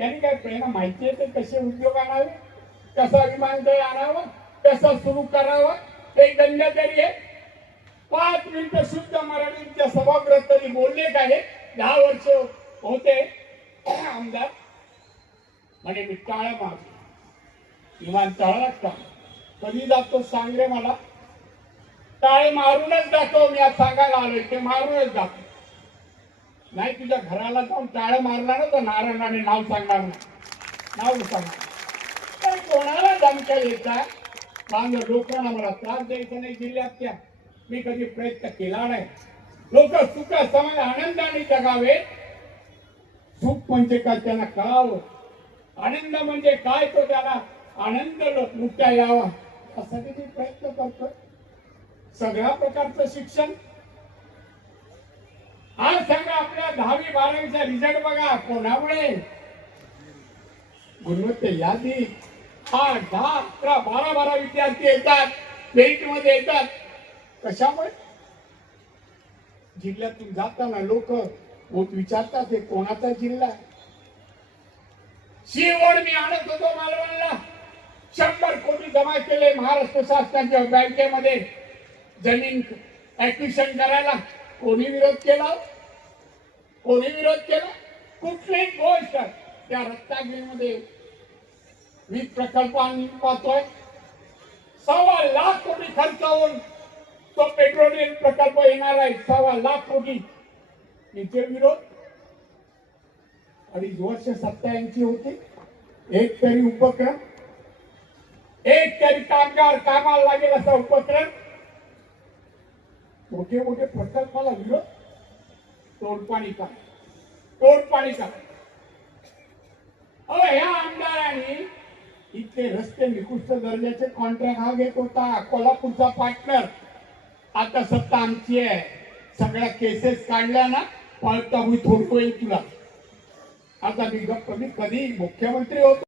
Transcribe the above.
यांनी काय प्रेरणा माहिती आहे ते कसे उद्योग आणावे, कसा विमानतळ आणावं, कसं सुरू करावं एक गंगाधरी आहे. 5 मिनिटं शुद्ध मराठीच्या सभागृहात तरी बोलले काय. 10 वर्ष होते आमदार म्हणे मी टाळा मारतो विमानतळाला टाळ कधी जातो सांग रे मला. टाळे मारूनच जातो मी आज सांगायला आलोय ते मारूनच जातो. नाही तुझ्या घराला जाऊन टाळे मारणार ना तर नारायणाने नाव सांगणार नाही. नाव सांगणार कोणाला धमक्या येतात. माझं लोकांना मला त्रास द्यायचा नाही जिल्ह्यात त्या मी कधी प्रयत्न केला नाही. लोक सुख समाज आनंदाने जगावे. सुख म्हणजे काय त्यांना कळावं. आनंद म्हणजे काय तो त्याला आनंद लुटता यावा यासाठी मी प्रयत्न करतोय. सगळ्या प्रकारचं शिक्षण आज सांगा आपल्या 10वी 12वीचा रिझल्ट बघा कोणामुळे गुणवत्ता यादी 8 10 11 12 विद्यार्थी येतात मेरिट मध्ये येतात. कशामुळे जिल्ह्यातून जाताना लोक विचारतात हे कोणाचा जिल्हा. शिवड मी आणत होतो मालवणला 100 कोटी जमा केले महाराष्ट्र शासनाच्या बँकेमध्ये जमीन ऍक्विशन करायला. कोणी विरोध केला. कोणी विरोध केला. कुठलीही गोष्ट त्या रत्नागिरीमध्ये वीज प्रकल्प पाहतोय 1.25 लाख कोटी खर्च होऊन तो पेट्रोलियम प्रकल्प येणार आहे. 1.25 लाख कोटी याचे विरोध. 2.5 वर्ष सत्ता यांची होती. एक तरी उपक्रम एक तरी कामगार कामाला लागेल असा उपक्रम. मोठे मोठे प्रकल्पाला विरोध. तोडपाणी का तोडपाणी का ह्या आमदारांनी इथले रस्ते निकृष्ट दर्जाचे कॉन्ट्रॅक्ट हा घेत होता. कोल्हापूरचा पार्टनर आता सत्ता आमची आहे. सगळ्या केसेस काढल्या ना पळता होईल थोडं होईल तुला. आता मी कधी मुख्यमंत्री होतो